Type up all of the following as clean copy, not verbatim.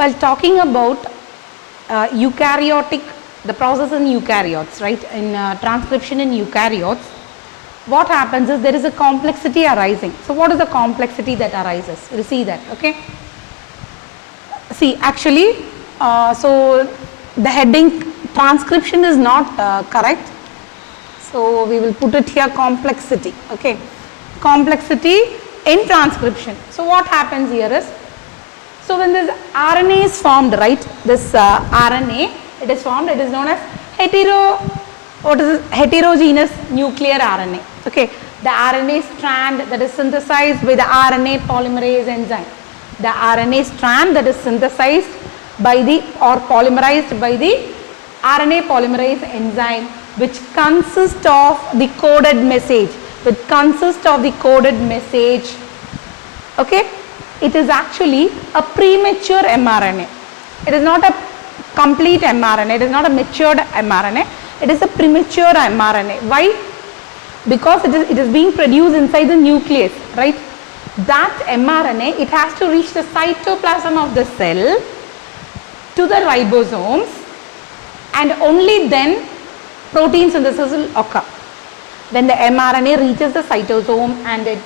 While talking about eukaryotic, the process in eukaryotes, right, in transcription in eukaryotes, what happens is there is a complexity arising. So what is the complexity that arises? We'll see that, okay. See, actually, so the heading transcription is not correct. So we will put it here, complexity, okay. Complexity in transcription. So what happens here is, so when this RNA is formed, right, this RNA, it is formed, it is known as heterogeneous nuclear RNA, okay. The RNA strand that is synthesized by the RNA polymerase enzyme. The RNA strand that is synthesized by the or polymerized by the RNA polymerase enzyme, which consists of the coded message, okay. It is actually a premature mRNA. It is not a complete mRNA, it is not a matured mRNA, it is a premature mRNA. Why? Because it is being produced inside the nucleus, right. That mRNA, it has to reach the cytoplasm of the cell, to the ribosomes, and only then protein synthesis will occur. When the mRNA reaches the cytosome and it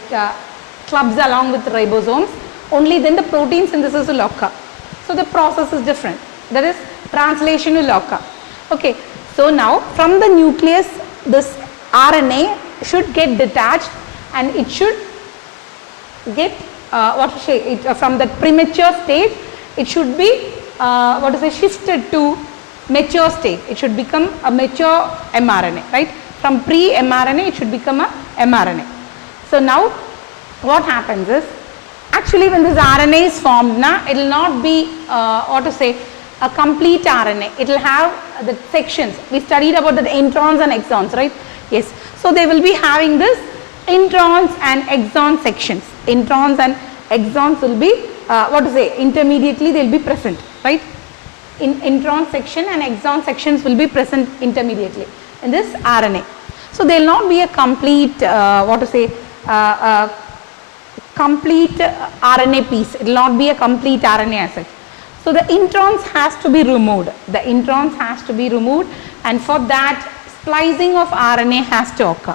clubs along with ribosomes, only then the protein synthesis will occur. So the process is different, that is translation will occur, okay. So now from the nucleus, this RNA should get detached and it should get from that premature state, it should be shifted to mature state. It should become a mature mRNA, right. From pre-mRNA it should become a mRNA. So now what happens is, actually when this RNA is formed, it will not be a complete RNA. It will have the sections. We studied about the introns and exons, right? Yes. So they will be having this introns and exon sections. Introns and exons will be intermediately they will be present, right? Intron section and exon sections will be present intermediately in this RNA. So they will not be a complete complete RNA piece. It will not be a complete RNA as such. So the introns has to be removed. And for that, splicing of RNA has to occur.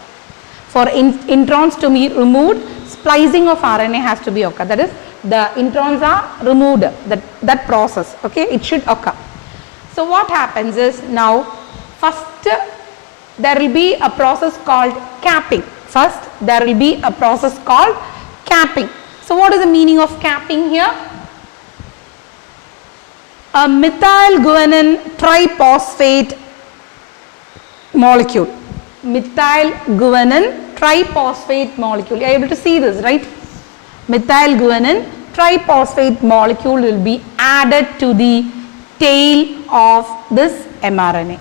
For introns to be removed, splicing of RNA has to be occur. That is, the introns are removed, that process, okay, it should occur. So what happens is, now first there will be a process called capping. So what is the meaning of capping here? A methylguanine triphosphate molecule. Methylguanine triphosphate molecule. You are able to see this, right? Methylguanine triphosphate molecule will be added to the tail of this mRNA.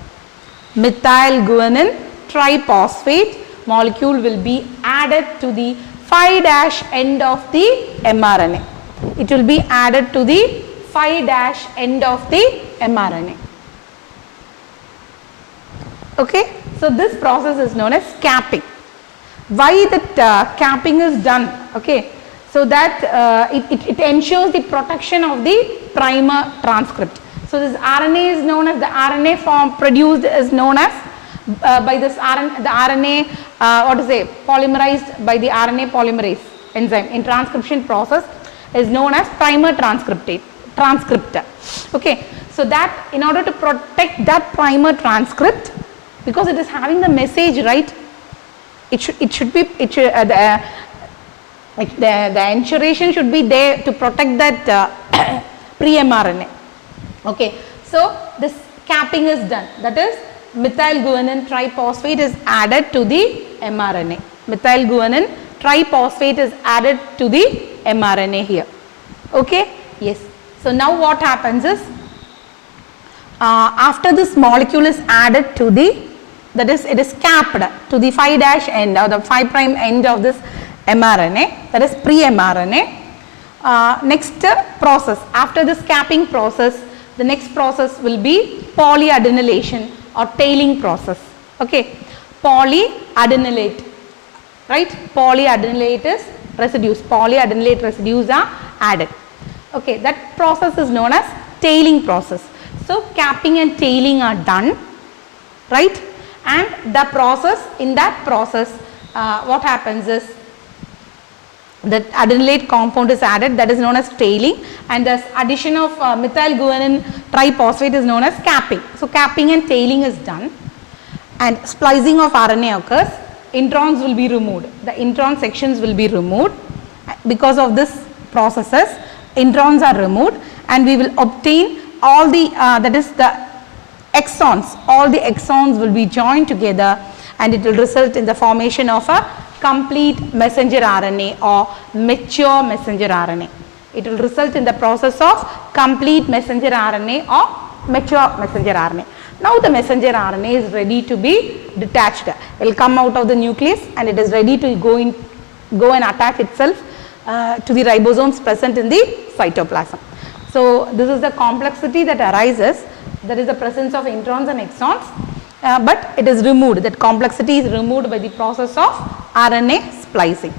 Methylguanine triphosphate molecule will be added to the 5' end of the mRNA. It will be added to the 5' end of the mRNA. Okay, so this process is known as capping. Why that capping is done? Okay, so that it ensures the protection of the primer transcript. So this RNA is known as, the RNA form produced is known as by this RNA, polymerized by the RNA polymerase enzyme in transcription process is known as primer transcriptor. Okay, so that in order to protect that primer transcript, because it is having the message, right, the ensuration should be there to protect that pre-mRNA. Okay, so this capping is done, that is methylguanine triphosphate is added to the mRNA. Methylguanine triphosphate is added to the mRNA here. Okay, yes. So now what happens is, after this molecule is added to the, that is, it is capped to the 5' end or the 5' end of this mRNA, that is pre-mRNA. Next process, after this capping process, the next process will be polyadenylation or tailing process. Okay, polyadenylate, right? Polyadenylate residues are added. Okay, that process is known as tailing process. So capping and tailing are done, right? And the process, in that process, what happens is the adenylate compound is added, that is known as tailing, and the addition of methylguanine triphosphate is known as capping. So capping and tailing is done, and splicing of RNA occurs. Introns will be removed. The intron sections will be removed. Because of this processes, introns are removed, and we will obtain all the that is the exons. All the exons will be joined together, and it will result in the formation of a complete messenger RNA or mature messenger RNA. It will result in the process of complete messenger RNA or mature messenger RNA. Now the messenger RNA is ready to be detached. It will come out of the nucleus, and it is ready to go and attach itself to the ribosomes present in the cytoplasm. So this is the complexity that arises. There is the presence of introns and exons, but it is removed. That complexity is removed by the process of RNA splicing.